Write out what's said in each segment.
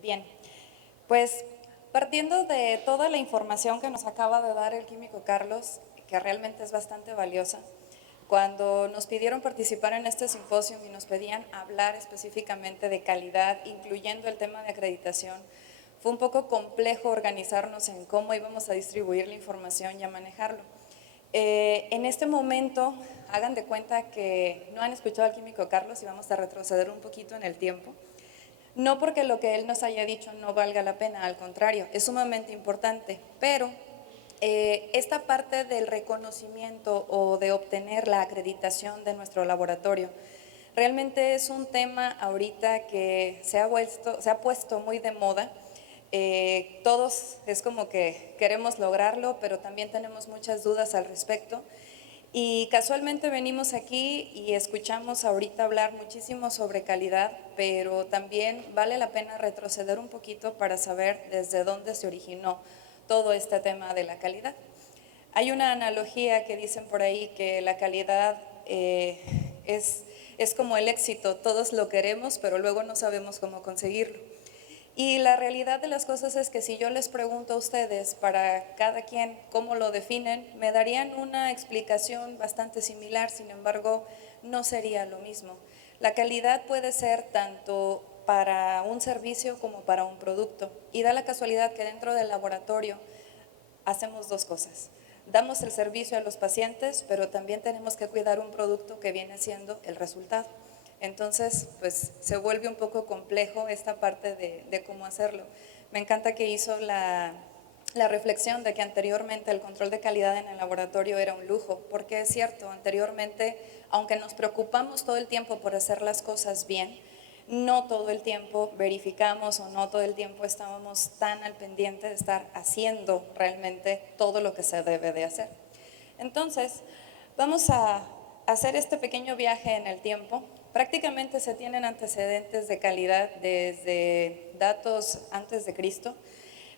Bien, pues partiendo de toda la información que nos acaba de dar el químico Carlos, que realmente es bastante valiosa, cuando nos pidieron participar en este simposio y nos pedían hablar específicamente de calidad, incluyendo el tema de acreditación, fue un poco complejo organizarnos en cómo íbamos a distribuir la información y a manejarlo. En este momento, hagan de cuenta que no han escuchado al químico Carlos y vamos a retroceder un poquito en el tiempo. No porque lo que él nos haya dicho no valga la pena, al contrario, es sumamente importante, pero esta parte del reconocimiento o de obtener la acreditación de nuestro laboratorio realmente es un tema ahorita que se ha puesto muy de moda. Todos es como que queremos lograrlo, pero también tenemos muchas dudas al respecto. Y casualmente venimos aquí y escuchamos ahorita hablar muchísimo sobre calidad, pero también vale la pena retroceder un poquito para saber desde dónde se originó todo este tema de la calidad. Hay una analogía que dicen por ahí que la calidad es como el éxito, todos lo queremos, pero luego no sabemos cómo conseguirlo. Y la realidad de las cosas es que si yo les pregunto a ustedes para cada quien cómo lo definen, me darían una explicación bastante similar, sin embargo, no sería lo mismo. La calidad puede ser tanto para un servicio como para un producto. Y da la casualidad que dentro del laboratorio hacemos dos cosas. Damos el servicio a los pacientes, pero también tenemos que cuidar un producto que viene siendo el resultado. Entonces, pues se vuelve un poco complejo esta parte de cómo hacerlo. Me encanta que hizo la reflexión de que anteriormente el control de calidad en el laboratorio era un lujo, porque es cierto, anteriormente, aunque nos preocupamos todo el tiempo por hacer las cosas bien, no todo el tiempo verificamos o no todo el tiempo estábamos tan al pendiente de estar haciendo realmente todo lo que se debe de hacer. Entonces, vamos a hacer este pequeño viaje en el tiempo. Prácticamente se tienen antecedentes de calidad desde datos antes de Cristo,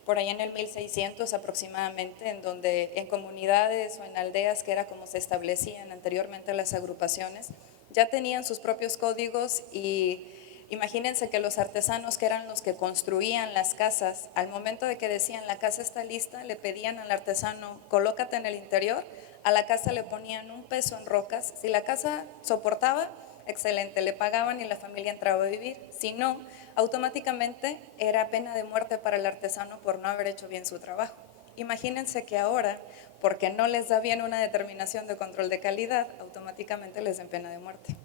por ahí en el 1600 aproximadamente, en donde en comunidades o en aldeas, que era como se establecían anteriormente las agrupaciones, ya tenían sus propios códigos. Y imagínense que los artesanos, que eran los que construían las casas, al momento de que decían la casa está lista, le pedían al artesano colócate en el interior, a la casa le ponían un peso en rocas, si la casa soportaba, excelente, le pagaban y la familia entraba a vivir, si no, automáticamente era pena de muerte para el artesano por no haber hecho bien su trabajo. Imagínense que ahora, porque no les da bien una determinación de control de calidad, automáticamente les den pena de muerte.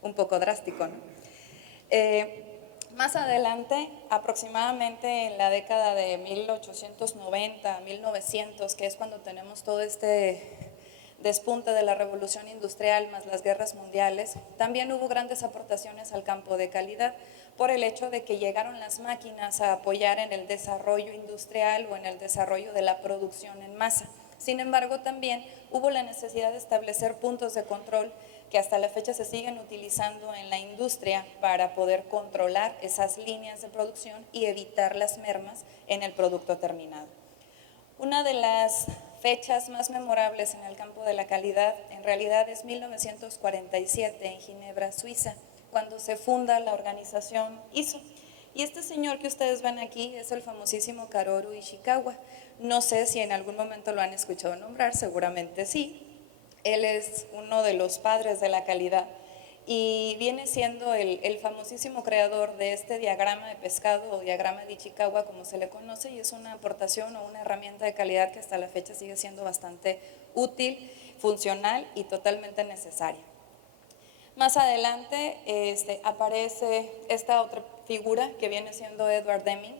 Un poco drástico, ¿no? Más adelante, aproximadamente en la década de 1890, 1900, que es cuando tenemos todo este despunte de la revolución industrial más las guerras mundiales, también hubo grandes aportaciones al campo de calidad por el hecho de que llegaron las máquinas a apoyar en el desarrollo industrial o en el desarrollo de la producción en masa. Sin embargo, también hubo la necesidad de establecer puntos de control que hasta la fecha se siguen utilizando en la industria para poder controlar esas líneas de producción y evitar las mermas en el producto terminado. Una de las fechas más memorables en el campo de la calidad en realidad es 1947 en Ginebra, Suiza, cuando se funda la organización ISO. Y este señor que ustedes ven aquí es el famosísimo Karoru Ishikawa. No sé si en algún momento lo han escuchado nombrar, seguramente sí. Él es uno de los padres de la calidad y viene siendo el famosísimo creador de este diagrama de pescado o diagrama de Ishikawa, como se le conoce, y es una aportación o una herramienta de calidad que hasta la fecha sigue siendo bastante útil, funcional y totalmente necesaria. Más adelante aparece esta otra figura que viene siendo Edward Deming,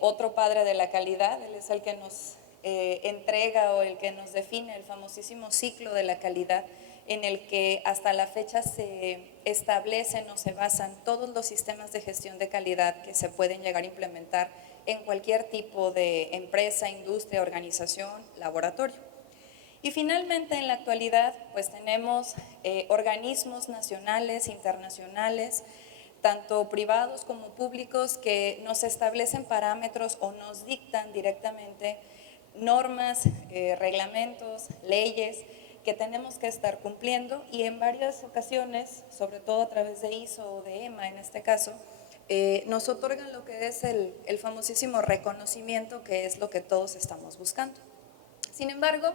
otro padre de la calidad. Él es el que nos entrega o el que nos define el famosísimo ciclo de la calidad, en el que hasta la fecha se establecen o se basan todos los sistemas de gestión de calidad que se pueden llegar a implementar en cualquier tipo de empresa, industria, organización, laboratorio. Y finalmente, en la actualidad, pues tenemos organismos nacionales, internacionales, tanto privados como públicos, que nos establecen parámetros o nos dictan directamente normas, reglamentos, leyes que tenemos que estar cumpliendo, y en varias ocasiones, sobre todo a través de ISO o de EMA en este caso, nos otorgan lo que es el famosísimo reconocimiento, que es lo que todos estamos buscando. Sin embargo,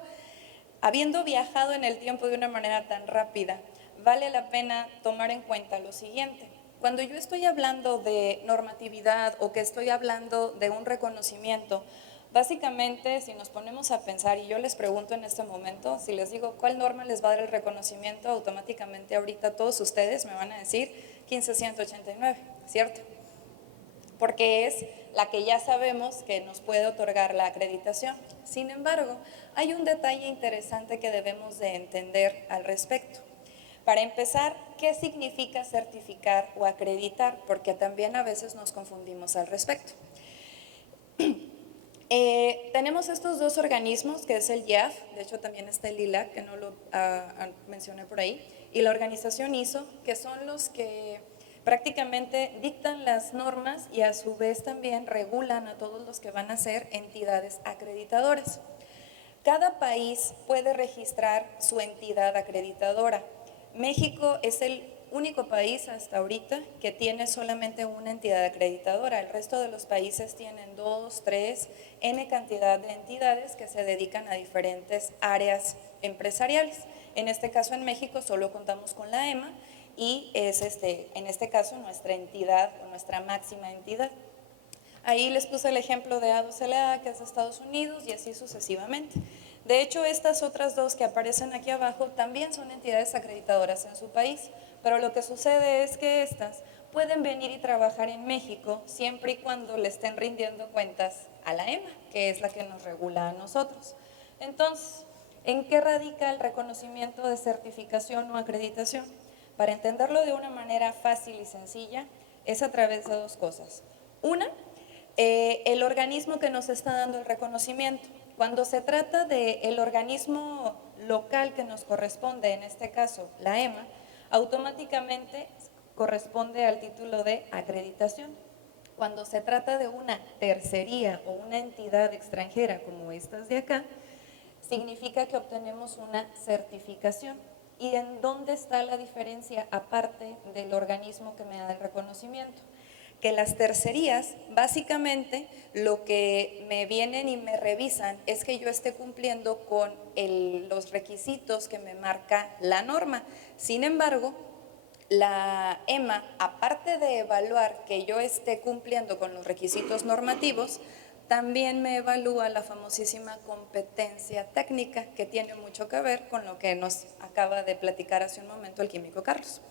habiendo viajado en el tiempo de una manera tan rápida, vale la pena tomar en cuenta lo siguiente. Cuando yo estoy hablando de normatividad o que estoy hablando de un reconocimiento, básicamente, si nos ponemos a pensar, y yo les pregunto en este momento, si les digo cuál norma les va a dar el reconocimiento, automáticamente ahorita todos ustedes me van a decir 15189, ¿cierto? Porque es la que ya sabemos que nos puede otorgar la acreditación. Sin embargo, hay un detalle interesante que debemos de entender al respecto. Para empezar, ¿qué significa certificar o acreditar? Porque también a veces nos confundimos al respecto. Tenemos estos dos organismos, que es el IAF, de hecho también está el ILAC, que no lo mencioné por ahí, y la organización ISO, que son los que prácticamente dictan las normas y a su vez también regulan a todos los que van a ser entidades acreditadoras. Cada país puede registrar su entidad acreditadora. México es el único país hasta ahorita que tiene solamente una entidad acreditadora. El resto de los países tienen 2, 3, N cantidad de entidades que se dedican a diferentes áreas empresariales. En este caso en México solo contamos con la EMA y es en este caso nuestra entidad o nuestra máxima entidad. Ahí les puse el ejemplo de A2LA, que es de Estados Unidos, y así sucesivamente. De hecho, estas otras dos que aparecen aquí abajo también son entidades acreditadoras en su país, pero lo que sucede es que estas pueden venir y trabajar en México siempre y cuando le estén rindiendo cuentas a la EMA, que es la que nos regula a nosotros. Entonces, ¿en qué radica el reconocimiento de certificación o acreditación? Para entenderlo de una manera fácil y sencilla, es a través de dos cosas. Una, el organismo que nos está dando el reconocimiento. Cuando se trata del organismo local que nos corresponde, en este caso la EMA, automáticamente corresponde al título de acreditación. Cuando se trata de una tercería o una entidad extranjera como estas de acá, significa que obtenemos una certificación. ¿Y en dónde está la diferencia aparte del organismo que me da el reconocimiento? Que las tercerías, básicamente, lo que me vienen y me revisan es que yo esté cumpliendo con los requisitos que me marca la norma. Sin embargo, la EMA, aparte de evaluar que yo esté cumpliendo con los requisitos normativos, también me evalúa la famosísima competencia técnica, que tiene mucho que ver con lo que nos acaba de platicar hace un momento el químico Carlos.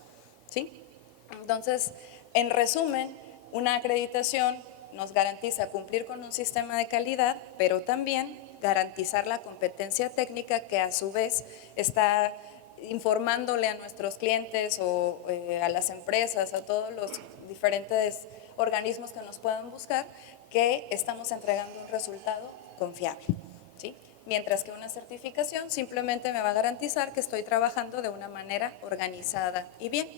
¿Sí? Entonces, en resumen, una acreditación nos garantiza cumplir con un sistema de calidad, pero también garantizar la competencia técnica, que a su vez está informándole a nuestros clientes o a las empresas, a todos los diferentes organismos que nos puedan buscar, que estamos entregando un resultado confiable, ¿sí? Mientras que una certificación simplemente me va a garantizar que estoy trabajando de una manera organizada y bien.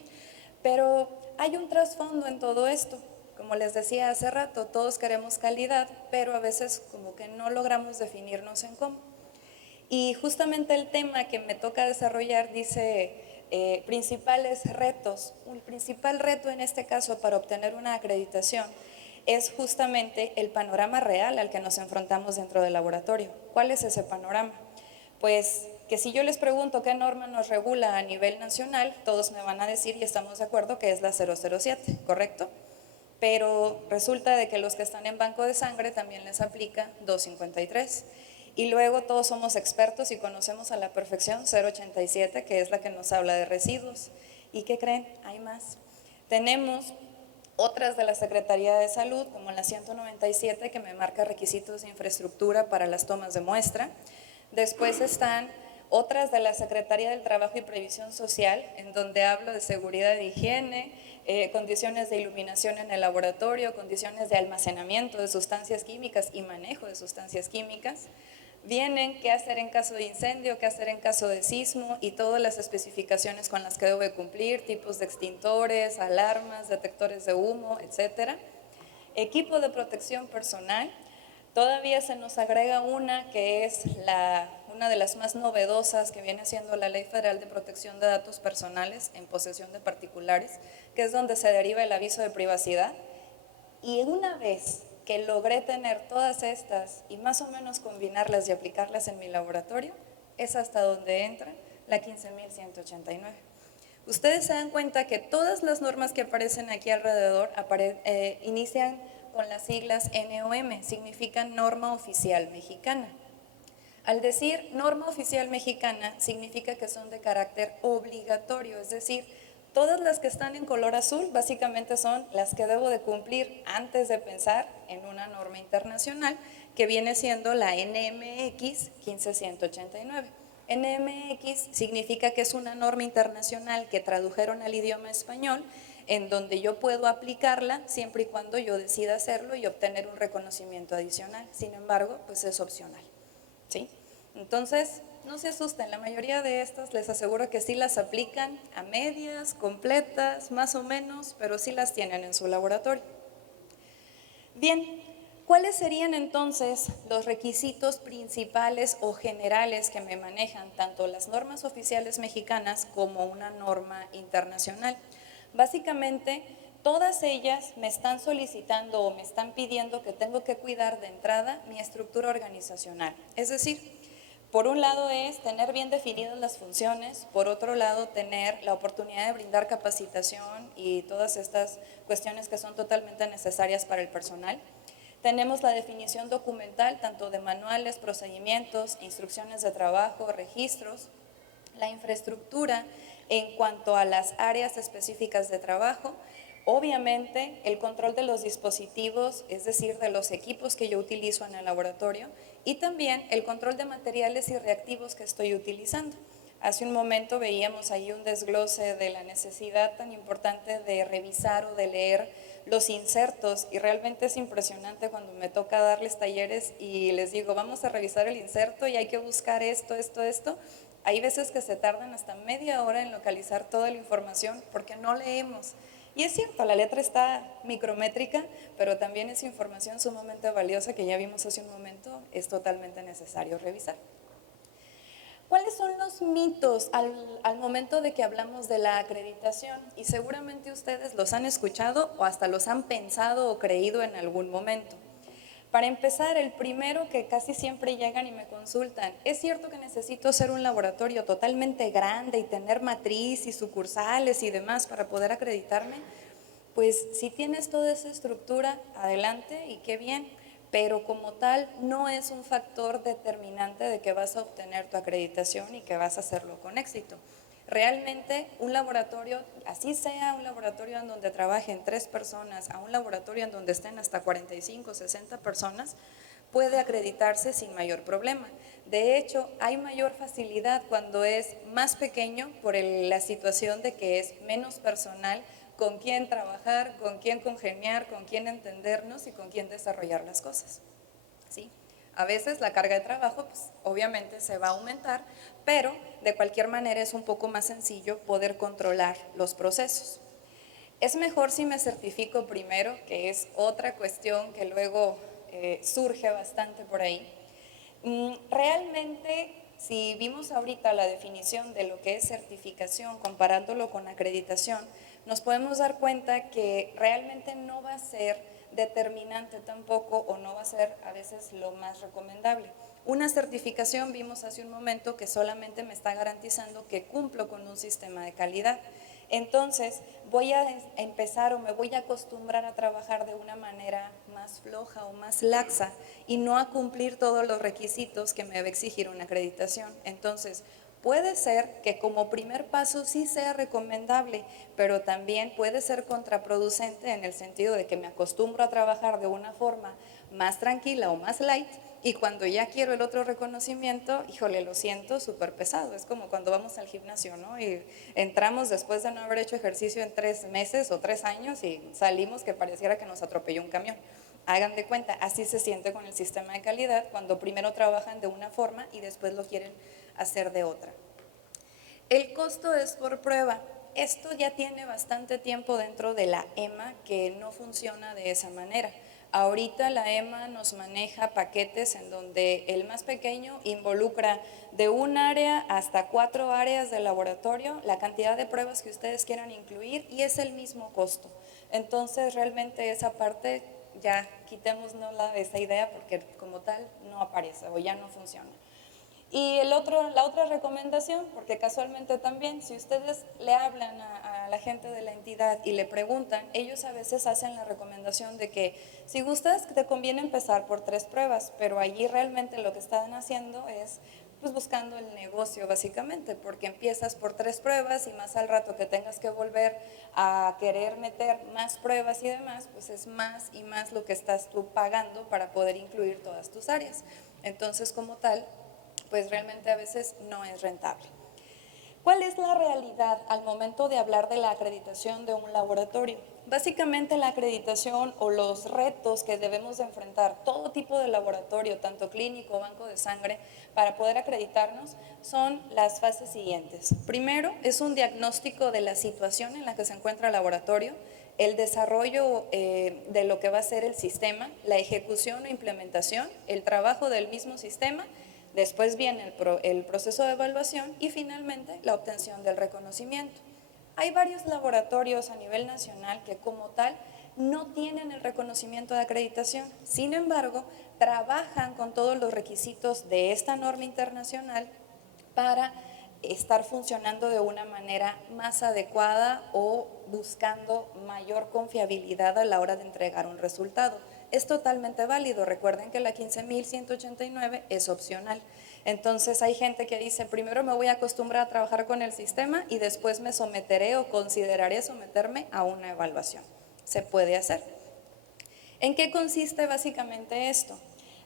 Pero hay un trasfondo en todo esto. Como les decía hace rato, todos queremos calidad, pero a veces como que no logramos definirnos en cómo. Y justamente el tema que me toca desarrollar dice principales retos. El principal reto en este caso para obtener una acreditación es justamente el panorama real al que nos enfrentamos dentro del laboratorio. ¿Cuál es ese panorama? Pues que si yo les pregunto qué norma nos regula a nivel nacional, todos me van a decir, y estamos de acuerdo, que es la 007, ¿correcto? Pero resulta de que los que están en banco de sangre también les aplica 253. Y luego todos somos expertos y conocemos a la perfección 087, que es la que nos habla de residuos. ¿Y qué creen? Hay más. Tenemos otras de la Secretaría de Salud, como la 197, que me marca requisitos de infraestructura para las tomas de muestra. Después están otras de la Secretaría del Trabajo y Previsión Social, en donde hablo de seguridad e higiene, condiciones de iluminación en el laboratorio, condiciones de almacenamiento de sustancias químicas y manejo de sustancias químicas. Vienen qué hacer en caso de incendio, qué hacer en caso de sismo y todas las especificaciones con las que debo de cumplir, tipos de extintores, alarmas, detectores de humo, etcétera. Equipo de protección personal. Todavía se nos agrega una que es una de las más novedosas, que viene siendo la Ley Federal de Protección de Datos Personales en posesión de particulares, que es donde se deriva el aviso de privacidad, Y una vez que logré tener todas estas y más o menos combinarlas y aplicarlas en mi laboratorio, es hasta donde entra la 15.189. Ustedes se dan cuenta que todas las normas que aparecen aquí alrededor inician con las siglas NOM, significan Norma Oficial Mexicana. Al decir norma oficial mexicana, significa que son de carácter obligatorio, es decir, todas las que están en color azul básicamente son las que debo de cumplir antes de pensar en una norma internacional que viene siendo la NMX 15189. NMX significa que es una norma internacional que tradujeron al idioma español, en donde yo puedo aplicarla siempre y cuando yo decida hacerlo y obtener un reconocimiento adicional. Sin embargo, pues es opcional. ¿Sí? Entonces, no se asusten, la mayoría de estas les aseguro que sí las aplican a medias, completas, más o menos, pero sí las tienen en su laboratorio. Bien, ¿cuáles serían entonces los requisitos principales o generales que me manejan tanto las normas oficiales mexicanas como una norma internacional? Básicamente, todas ellas me están solicitando o me están pidiendo que tengo que cuidar de entrada mi estructura organizacional. Es decir, por un lado es tener bien definidas las funciones, por otro lado tener la oportunidad de brindar capacitación y todas estas cuestiones que son totalmente necesarias para el personal. Tenemos la definición documental tanto de manuales, procedimientos, instrucciones de trabajo, registros, la infraestructura en cuanto a las áreas específicas de trabajo, obviamente el control de los dispositivos, es decir, de los equipos que yo utilizo en el laboratorio, y también el control de materiales y reactivos que estoy utilizando. Hace un momento veíamos ahí un desglose de la necesidad tan importante de revisar o de leer los insertos, y realmente es impresionante cuando me toca darles talleres y les digo, vamos a revisar el inserto y hay que buscar esto. Hay veces que se tardan hasta media hora en localizar toda la información porque no leemos. Y es cierto, la letra está micrométrica, pero también es información sumamente valiosa que ya vimos hace un momento, es totalmente necesario revisar. ¿Cuáles son los mitos al momento de que hablamos de la acreditación? Y seguramente ustedes los han escuchado o hasta los han pensado o creído en algún momento. Para empezar, el primero que casi siempre llegan y me consultan, ¿es cierto que necesito ser un laboratorio totalmente grande y tener matriz y sucursales y demás para poder acreditarme? Pues si tienes toda esa estructura, adelante y qué bien, pero como tal no es un factor determinante de que vas a obtener tu acreditación y que vas a hacerlo con éxito. Realmente un laboratorio, así sea un laboratorio en donde trabajen 3 personas, a un laboratorio en donde estén hasta 45, 60 personas, puede acreditarse sin mayor problema. De hecho, hay mayor facilidad cuando es más pequeño por la situación de que es menos personal con quién trabajar, con quién congeniar, con quién entendernos y con quién desarrollar las cosas. ¿Sí? A veces la carga de trabajo, pues, obviamente se va a aumentar, pero de cualquier manera es un poco más sencillo poder controlar los procesos. Es mejor si me certifico primero, que es otra cuestión que luego surge bastante por ahí. Realmente, si vimos ahorita la definición de lo que es certificación comparándolo con acreditación, nos podemos dar cuenta que realmente no va a ser determinante tampoco o no va a ser a veces lo más recomendable. Una certificación vimos hace un momento que solamente me está garantizando que cumplo con un sistema de calidad. Entonces voy a empezar o me voy a acostumbrar a trabajar de una manera más floja o más laxa y no a cumplir todos los requisitos que me va a exigir una acreditación. Entonces puede ser que como primer paso sí sea recomendable, pero también puede ser contraproducente en el sentido de que me acostumbro a trabajar de una forma más tranquila o más light, y cuando ya quiero el otro reconocimiento, híjole, lo siento súper pesado. Es como cuando vamos al gimnasio, ¿no? Y entramos después de no haber hecho ejercicio en 3 meses o 3 años y salimos que pareciera que nos atropelló un camión. Hagan de cuenta, así se siente con el sistema de calidad cuando primero trabajan de una forma y después lo quieren hacer de otra. El costo es por prueba. Esto ya tiene bastante tiempo dentro de la EMA que no funciona de esa manera. Ahorita la EMA nos maneja paquetes en donde el más pequeño involucra de un área hasta 4 áreas del laboratorio, la cantidad de pruebas que ustedes quieran incluir, y es el mismo costo. Entonces realmente esa parte ya quitémonos esa idea porque como tal no aparece o ya no funciona. Y la otra recomendación, porque casualmente también, si ustedes le hablan a la gente de la entidad y le preguntan, ellos a veces hacen la recomendación de que si gustas te conviene empezar por 3 pruebas, pero allí realmente lo que están haciendo es pues buscando el negocio básicamente, porque empiezas por 3 pruebas y más al rato que tengas que volver a querer meter más pruebas y demás, pues es más y más lo que estás tú pagando para poder incluir todas tus áreas. Entonces, como tal, pues realmente a veces no es rentable. ¿Cuál es la realidad al momento de hablar de la acreditación de un laboratorio? Básicamente la acreditación o los retos que debemos de enfrentar todo tipo de laboratorio, tanto clínico, banco de sangre, para poder acreditarnos, son las fases siguientes. Primero, es un diagnóstico de la situación en la que se encuentra el laboratorio, el desarrollo de lo que va a ser el sistema, la ejecución o implementación, el trabajo del mismo sistema. Después viene el proceso de evaluación y finalmente la obtención del reconocimiento. Hay varios laboratorios a nivel nacional que como tal no tienen el reconocimiento de acreditación, sin embargo, trabajan con todos los requisitos de esta norma internacional para estar funcionando de una manera más adecuada o buscando mayor confiabilidad a la hora de entregar un resultado. Es totalmente válido, recuerden que la 15.189 es opcional. Entonces hay gente que dice, primero me voy a acostumbrar a trabajar con el sistema y después me someteré o consideraré someterme a una evaluación. Se puede hacer. ¿En qué consiste básicamente esto?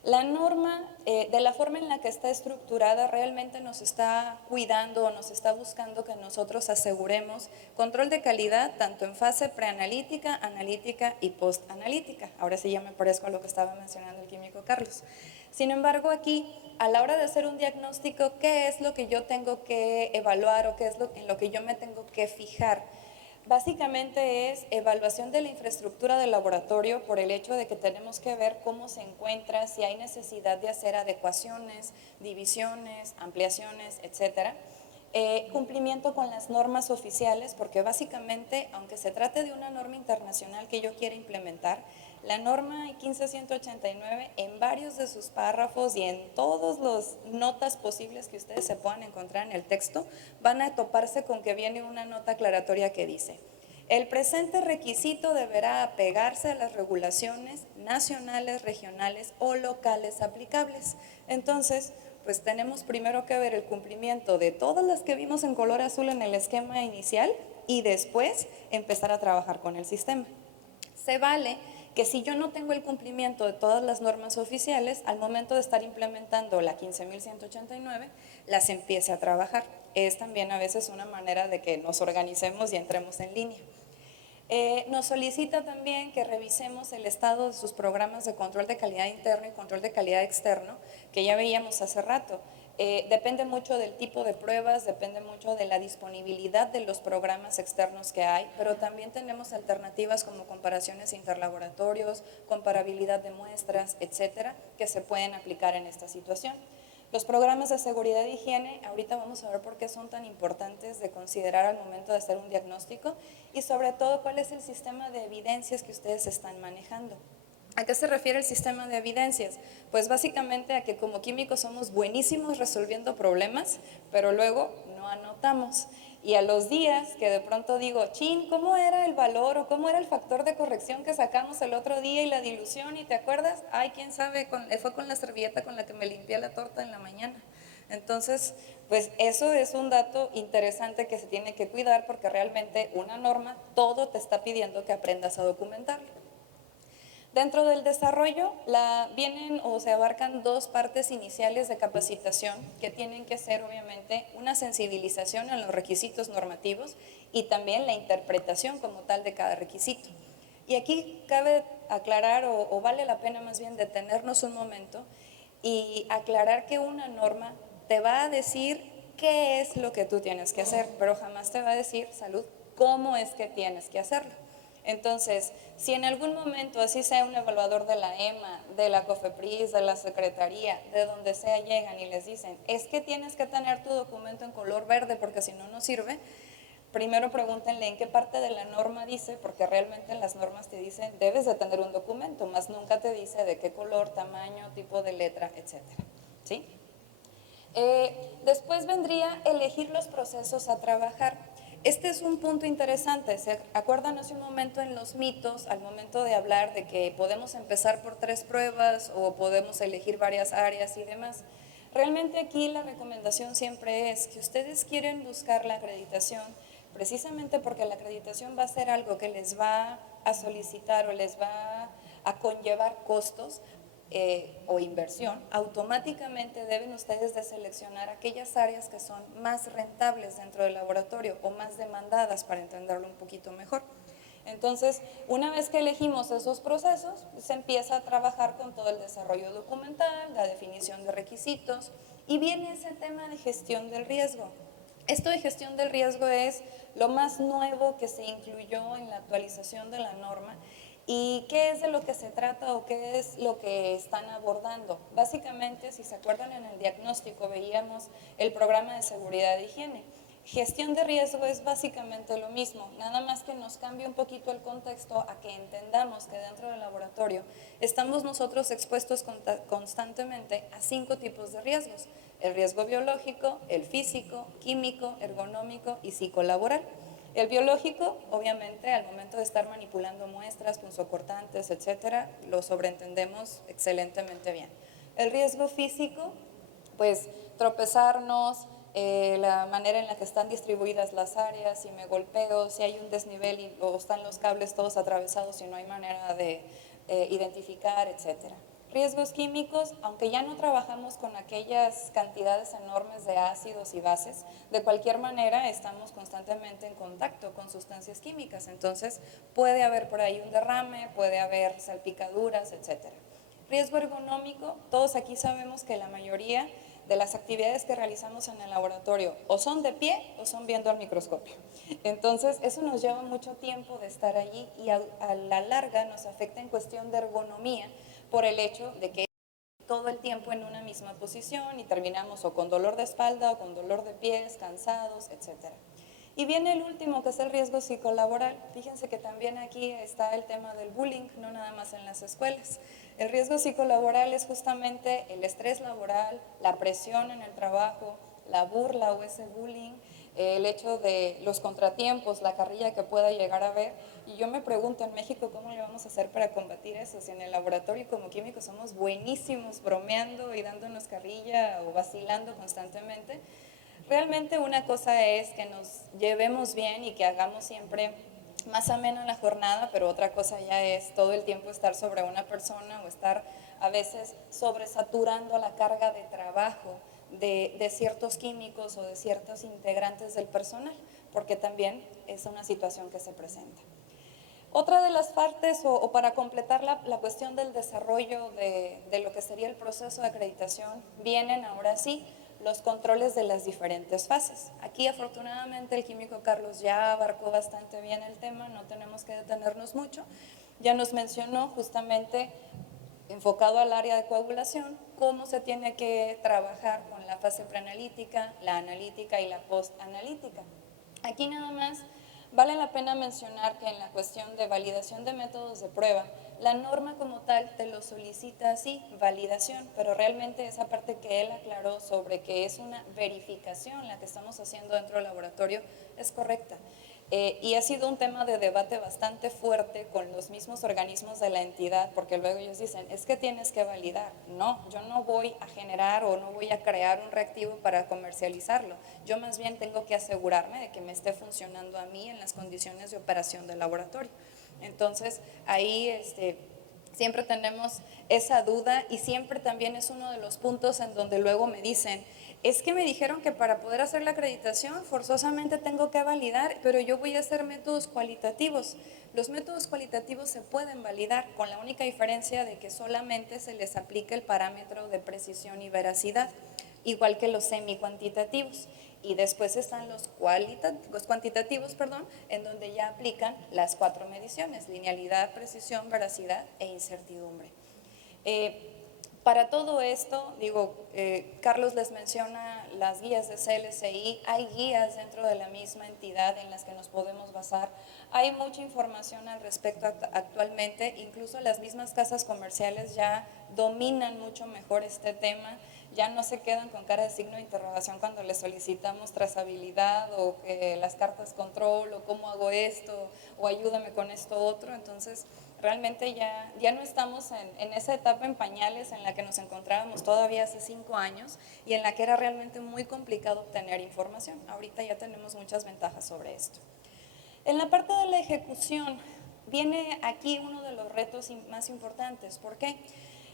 La norma, de la forma en la que está estructurada, realmente nos está cuidando, nos está buscando que nosotros aseguremos control de calidad tanto en fase preanalítica, analítica y postanalítica. Ahora sí ya me parezco a lo que estaba mencionando el químico Carlos. Sin embargo, aquí, a la hora de hacer un diagnóstico, ¿qué es lo que yo tengo que evaluar o qué es en lo que yo me tengo que fijar? Básicamente es evaluación de la infraestructura del laboratorio por el hecho de que tenemos que ver cómo se encuentra, si hay necesidad de hacer adecuaciones, divisiones, ampliaciones, etcétera. Cumplimiento con las normas oficiales, porque básicamente, aunque se trate de una norma internacional que yo quiera implementar, la norma 15189 en varios de sus párrafos y en todas las notas posibles que ustedes se puedan encontrar en el texto, van a toparse con que viene una nota aclaratoria que dice: el presente requisito deberá apegarse a las regulaciones nacionales, regionales o locales aplicables. Entonces, pues tenemos primero que ver el cumplimiento de todas las que vimos en color azul en el esquema inicial y después empezar a trabajar con el sistema. Se vale que si yo no tengo el cumplimiento de todas las normas oficiales, al momento de estar implementando la 15.189, las empiece a trabajar. Es también a veces una manera de que nos organicemos y entremos en línea. Nos solicita también que revisemos el estado de sus programas de control de calidad interno y control de calidad externo, que ya veíamos hace rato. Depende mucho del tipo de pruebas, depende mucho de la disponibilidad de los programas externos que hay, pero también tenemos alternativas como comparaciones interlaboratorios, comparabilidad de muestras, etcétera, que se pueden aplicar en esta situación. Los programas de seguridad e higiene, ahorita vamos a ver por qué son tan importantes de considerar al momento de hacer un diagnóstico y sobre todo cuál es el sistema de evidencias que ustedes están manejando. ¿A qué se refiere el sistema de evidencias? Pues básicamente a que como químicos somos buenísimos resolviendo problemas, pero luego no anotamos. Y a los días que de pronto digo, chin, ¿cómo era el valor o cómo era el factor de corrección que sacamos el otro día y la dilución? ¿Y te acuerdas? Ay, quién sabe, fue con la servilleta con la que me limpié la torta en la mañana. Entonces, pues eso es un dato interesante que se tiene que cuidar porque realmente una norma todo te está pidiendo que aprendas a documentarlo. Dentro del desarrollo vienen o se abarcan dos partes iniciales de capacitación que tienen que ser obviamente una sensibilización a los requisitos normativos y también la interpretación como tal de cada requisito. Y aquí cabe aclarar o vale la pena más bien detenernos un momento y aclarar que una norma te va a decir qué es lo que tú tienes que hacer, pero jamás te va a decir, salud, cómo es que tienes que hacerlo. Entonces, si en algún momento, así sea un evaluador de la EMA, de la COFEPRIS, de la Secretaría, de donde sea, llegan y les dicen, es que tienes que tener tu documento en color verde porque si no, no sirve, primero pregúntenle en qué parte de la norma dice, porque realmente en las normas te dicen debes de tener un documento, más nunca te dice de qué color, tamaño, tipo de letra, etcétera. ¿Sí? Después vendría elegir los procesos a trabajar. Este es un punto interesante. ¿Se acuerdan hace un momento en los mitos, al momento de hablar de que podemos empezar por 3 pruebas o podemos elegir varias áreas y demás? Realmente aquí la recomendación siempre es que ustedes quieren buscar la acreditación precisamente porque la acreditación va a ser algo que les va a solicitar o les va a conllevar costos o inversión. Automáticamente deben ustedes de seleccionar aquellas áreas que son más rentables dentro del laboratorio o más demandadas, para entenderlo un poquito mejor. Entonces, una vez que elegimos esos procesos, se empieza a trabajar con todo el desarrollo documental, la definición de requisitos, y viene ese tema de gestión del riesgo. Esto de gestión del riesgo es lo más nuevo que se incluyó en la actualización de la norma. ¿Y qué es de lo que se trata o qué es lo que están abordando? Básicamente, si se acuerdan, en el diagnóstico veíamos el programa de seguridad e higiene. Gestión de riesgo es básicamente lo mismo, nada más que nos cambia un poquito el contexto a que entendamos que dentro del laboratorio estamos nosotros expuestos constantemente a 5 tipos de riesgos: el riesgo biológico, el físico, químico, ergonómico y psicolaboral. El biológico, obviamente, al momento de estar manipulando muestras, punzocortantes, etcétera, lo sobreentendemos excelentemente bien. El riesgo físico, pues tropezarnos, la manera en la que están distribuidas las áreas, si me golpeo, si hay un desnivel o están los cables todos atravesados y no hay manera de identificar, etcétera. Riesgos químicos, aunque ya no trabajamos con aquellas cantidades enormes de ácidos y bases, de cualquier manera estamos constantemente en contacto con sustancias químicas, entonces puede haber por ahí un derrame, puede haber salpicaduras, etcétera. Riesgo ergonómico, todos aquí sabemos que la mayoría de las actividades que realizamos en el laboratorio o son de pie o son viendo al microscopio. Entonces, eso nos lleva mucho tiempo de estar allí y a la larga nos afecta en cuestión de ergonomía por el hecho de que todo el tiempo en una misma posición y terminamos o con dolor de espalda o con dolor de pies, cansados, etc. Y viene el último, que es el riesgo psicolaboral. Fíjense que también aquí está el tema del bullying, no nada más en las escuelas. El riesgo psicolaboral es justamente el estrés laboral, la presión en el trabajo, la burla o ese bullying, el hecho de los contratiempos, la carrilla que pueda llegar a haber. Y yo me pregunto, en México, ¿cómo le vamos a hacer para combatir eso? Si en el laboratorio como químicos somos buenísimos bromeando y dándonos carrilla o vacilando constantemente. Realmente una cosa es que nos llevemos bien y que hagamos siempre más amena la jornada, pero otra cosa ya es todo el tiempo estar sobre una persona o estar a veces sobresaturando la carga de trabajo de ciertos químicos o de ciertos integrantes del personal, porque también es una situación que se presenta. Otra de las partes, o para completar la cuestión del desarrollo de lo que sería el proceso de acreditación, vienen ahora sí los controles de las diferentes fases. Aquí afortunadamente el químico Carlos ya abarcó bastante bien el tema, no tenemos que detenernos mucho. Ya nos mencionó justamente, enfocado al área de coagulación, cómo se tiene que trabajar con la fase preanalítica, la analítica y la postanalítica. Aquí nada más vale la pena mencionar que en la cuestión de validación de métodos de prueba, la norma como tal te lo solicita así, validación, pero realmente esa parte que él aclaró sobre que es una verificación la que estamos haciendo dentro del laboratorio es correcta. Y ha sido un tema de debate bastante fuerte con los mismos organismos de la entidad, porque luego ellos dicen, es que tienes que validar. No, yo no voy a generar o no voy a crear un reactivo para comercializarlo. Yo más bien tengo que asegurarme de que me esté funcionando a mí en las condiciones de operación del laboratorio. Entonces, ahí siempre tenemos esa duda y siempre también es uno de los puntos en donde luego me dicen, es que me dijeron que para poder hacer la acreditación forzosamente tengo que validar, pero yo voy a hacer métodos cualitativos. Los métodos cualitativos se pueden validar con la única diferencia de que solamente se les aplica el parámetro de precisión y veracidad, igual que los semi-cuantitativos. Y después están los cuantitativos, en donde ya aplican las 4 mediciones: linealidad, precisión, veracidad e incertidumbre. Para todo esto, Carlos les menciona las guías de CLCI, hay guías dentro de la misma entidad en las que nos podemos basar, hay mucha información al respecto actualmente, incluso las mismas casas comerciales ya dominan mucho mejor este tema, ya no se quedan con cara de signo de interrogación cuando les solicitamos trazabilidad o las cartas control o cómo hago esto o ayúdame con esto otro. Entonces realmente ya no estamos en esa etapa en pañales en la que nos encontrábamos todavía hace 5 años y en la que era realmente muy complicado obtener información. Ahorita ya tenemos muchas ventajas sobre esto. En la parte de la ejecución viene aquí uno de los retos más importantes. ¿Por qué?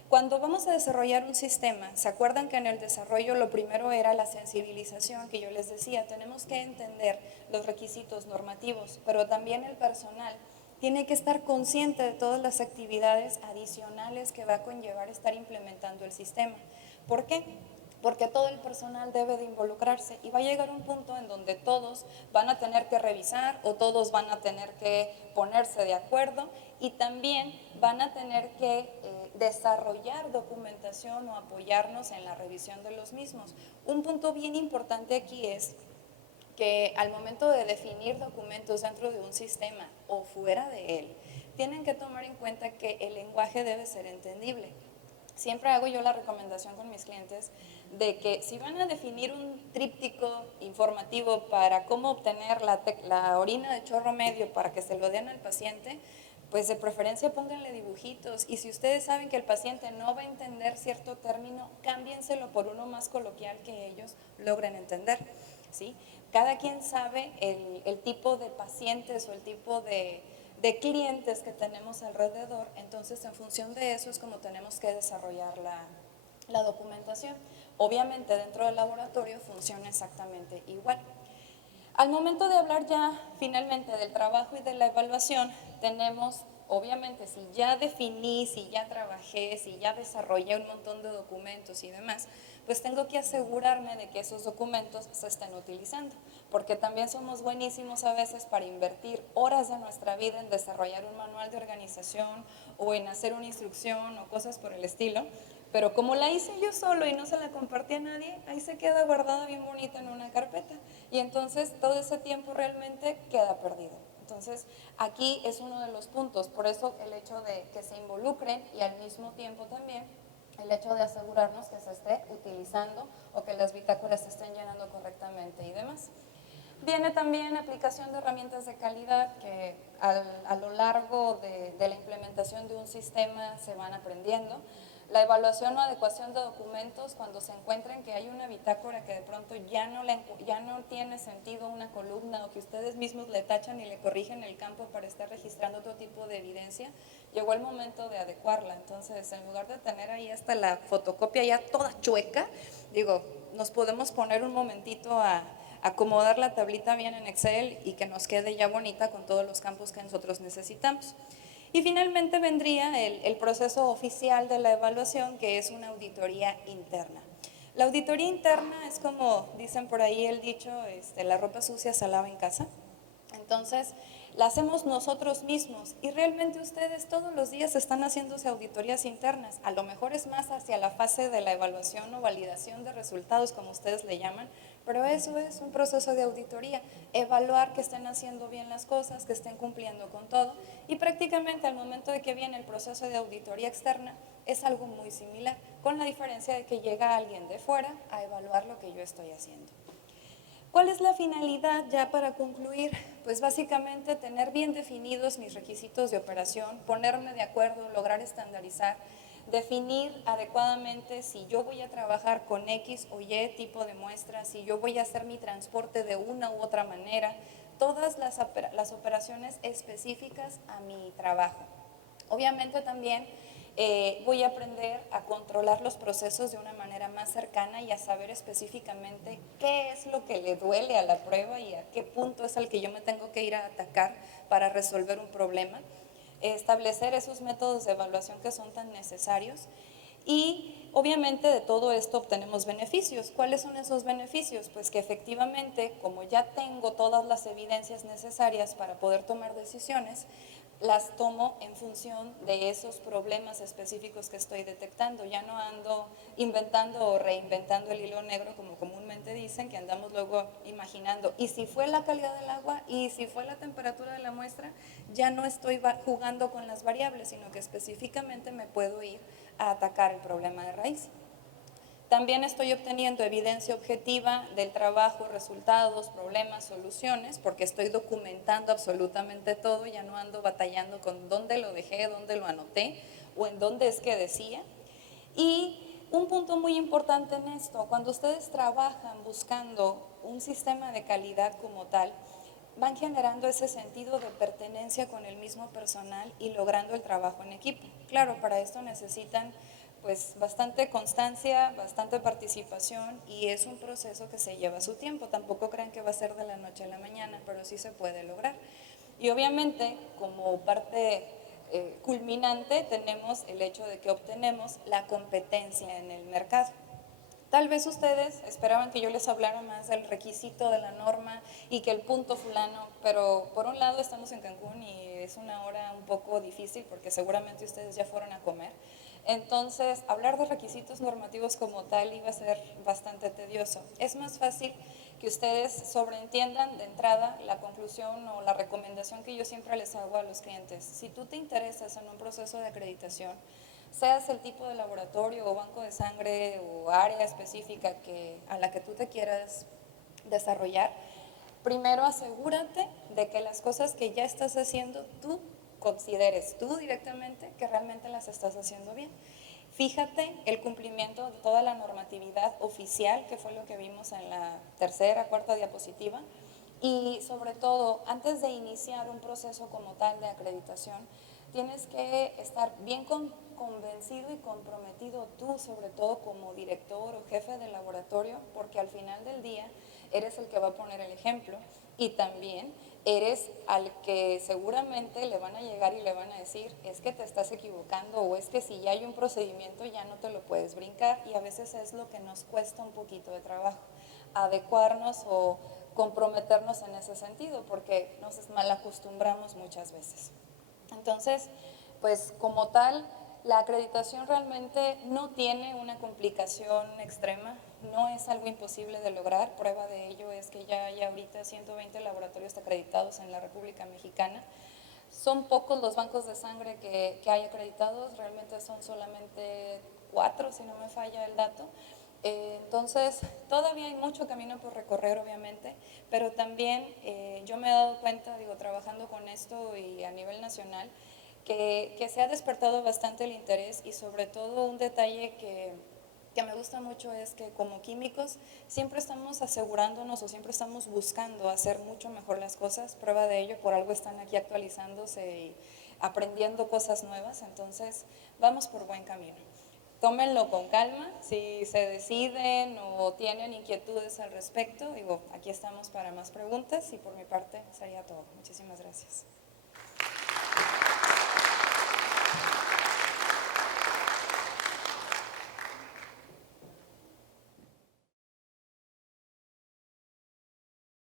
Cuando vamos a desarrollar un sistema, ¿se acuerdan que en el desarrollo lo primero era la sensibilización que yo les decía? Tenemos que entender los requisitos normativos, pero también el personal tiene que estar consciente de todas las actividades adicionales que va a conllevar estar implementando el sistema. ¿Por qué? Porque todo el personal debe de involucrarse y va a llegar un punto en donde todos van a tener que revisar o todos van a tener que ponerse de acuerdo y también van a tener que desarrollar documentación o apoyarnos en la revisión de los mismos. Un punto bien importante aquí es que al momento de definir documentos dentro de un sistema o fuera de él, tienen que tomar en cuenta que el lenguaje debe ser entendible. Siempre hago yo la recomendación con mis clientes de que si van a definir un tríptico informativo para cómo obtener la orina de chorro medio para que se lo den al paciente, pues de preferencia pónganle dibujitos y si ustedes saben que el paciente no va a entender cierto término, cámbienselo por uno más coloquial que ellos logren entender, ¿sí? Cada quien sabe el tipo de pacientes o el tipo de clientes que tenemos alrededor, entonces en función de eso es como tenemos que desarrollar la documentación. Obviamente dentro del laboratorio funciona exactamente igual. Al momento de hablar ya finalmente del trabajo y de la evaluación, tenemos, obviamente, si ya definí, si ya trabajé, si ya desarrollé un montón de documentos y demás, pues tengo que asegurarme de que esos documentos se estén utilizando, porque también somos buenísimos a veces para invertir horas de nuestra vida en desarrollar un manual de organización o en hacer una instrucción o cosas por el estilo, pero como la hice yo solo y no se la compartí a nadie, ahí se queda guardada bien bonita en una carpeta y entonces todo ese tiempo realmente queda perdido. Entonces aquí es uno de los puntos, por eso el hecho de que se involucren y al mismo tiempo también el hecho de asegurarnos que se esté utilizando o que las bitácoras se estén llenando correctamente y demás. Viene también aplicación de herramientas de calidad que a lo largo de la implementación de un sistema se van aprendiendo. La evaluación o adecuación de documentos cuando se encuentren que hay una bitácora que de pronto ya no tiene sentido una columna o que ustedes mismos le tachan y le corrigen el campo para estar registrando otro tipo de evidencia, llegó el momento de adecuarla. Entonces, en lugar de tener ahí hasta la fotocopia ya toda chueca, nos podemos poner un momentito a acomodar la tablita bien en Excel y que nos quede ya bonita con todos los campos que nosotros necesitamos. Y finalmente vendría el proceso oficial de la evaluación, que es una auditoría interna. La auditoría interna es como dicen por ahí el dicho, la ropa sucia se lava en casa. Entonces, la hacemos nosotros mismos y realmente ustedes todos los días están haciéndose auditorías internas. A lo mejor es más hacia la fase de la evaluación o validación de resultados, como ustedes le llaman, pero eso es un proceso de auditoría, evaluar que estén haciendo bien las cosas, que estén cumpliendo con todo y prácticamente al momento de que viene el proceso de auditoría externa es algo muy similar, con la diferencia de que llega alguien de fuera a evaluar lo que yo estoy haciendo. ¿Cuál es la finalidad ya para concluir? Pues básicamente tener bien definidos mis requisitos de operación, ponerme de acuerdo, lograr estandarizar, definir adecuadamente si yo voy a trabajar con X o Y tipo de muestra, si yo voy a hacer mi transporte de una u otra manera, todas las operaciones específicas a mi trabajo. Obviamente también voy a aprender a controlar los procesos de una manera más cercana y a saber específicamente qué es lo que le duele a la prueba y a qué punto es al que yo me tengo que ir a atacar para resolver un problema. Establecer esos métodos de evaluación que son tan necesarios y obviamente de todo esto obtenemos beneficios. ¿Cuáles son esos beneficios? Pues que efectivamente, como ya tengo todas las evidencias necesarias para poder tomar decisiones, las tomo en función de esos problemas específicos que estoy detectando. Ya no ando inventando o reinventando el hilo negro, como comúnmente dicen, que andamos luego imaginando, y si fue la calidad del agua, y si fue la temperatura de la muestra, ya no estoy jugando con las variables, sino que específicamente me puedo ir a atacar el problema de raíz. También estoy obteniendo evidencia objetiva del trabajo, resultados, problemas, soluciones, porque estoy documentando absolutamente todo, ya no ando batallando con dónde lo dejé, dónde lo anoté o en dónde es que decía. Y un punto muy importante en esto, cuando ustedes trabajan buscando un sistema de calidad como tal, van generando ese sentido de pertenencia con el mismo personal y logrando el trabajo en equipo. Claro, para esto necesitan pues bastante constancia, bastante participación y es un proceso que se lleva su tiempo. Tampoco crean que va a ser de la noche a la mañana, pero sí se puede lograr. Y obviamente, como parte culminante, tenemos el hecho de que obtenemos la competencia en el mercado. Tal vez ustedes esperaban que yo les hablara más del requisito de la norma y que el punto fulano, pero por un lado estamos en Cancún y es una hora un poco difícil porque seguramente ustedes ya fueron a comer. Entonces, hablar de requisitos normativos como tal iba a ser bastante tedioso. Es más fácil que ustedes sobreentiendan de entrada la conclusión o la recomendación que yo siempre les hago a los clientes. Si tú te interesas en un proceso de acreditación, seas el tipo de laboratorio o banco de sangre o área específica a la que tú te quieras desarrollar, primero asegúrate de que las cosas que ya estás haciendo tú consideres tú directamente que realmente las estás haciendo bien. Fíjate el cumplimiento de toda la normatividad oficial, que fue lo que vimos en la tercera, cuarta diapositiva, y sobre todo, antes de iniciar un proceso como tal de acreditación, tienes que estar bien convencido y comprometido tú, sobre todo como director o jefe de laboratorio, porque al final del día eres el que va a poner el ejemplo y también eres al que seguramente le van a llegar y le van a decir, es que te estás equivocando o es que si ya hay un procedimiento ya no te lo puedes brincar, y a veces es lo que nos cuesta un poquito de trabajo, adecuarnos o comprometernos en ese sentido, porque nos malacostumbramos muchas veces. Entonces, pues como tal, la acreditación realmente no tiene una complicación extrema, no es algo imposible de lograr. Prueba de ello es que ya hay ahorita 120 laboratorios acreditados en la República Mexicana. Son pocos los bancos de sangre que hay acreditados, realmente son solamente 4, si no me falla el dato. Entonces, todavía hay mucho camino por recorrer, obviamente, pero también yo me he dado cuenta, digo, trabajando con esto y a nivel nacional, que se ha despertado bastante el interés, y sobre todo un detalle que me gusta mucho es que como químicos siempre estamos asegurándonos o siempre estamos buscando hacer mucho mejor las cosas. Prueba de ello, por algo están aquí actualizándose y aprendiendo cosas nuevas, entonces vamos por buen camino. Tómenlo con calma, si se deciden o tienen inquietudes al respecto, digo, aquí estamos para más preguntas y por mi parte sería todo. Muchísimas gracias.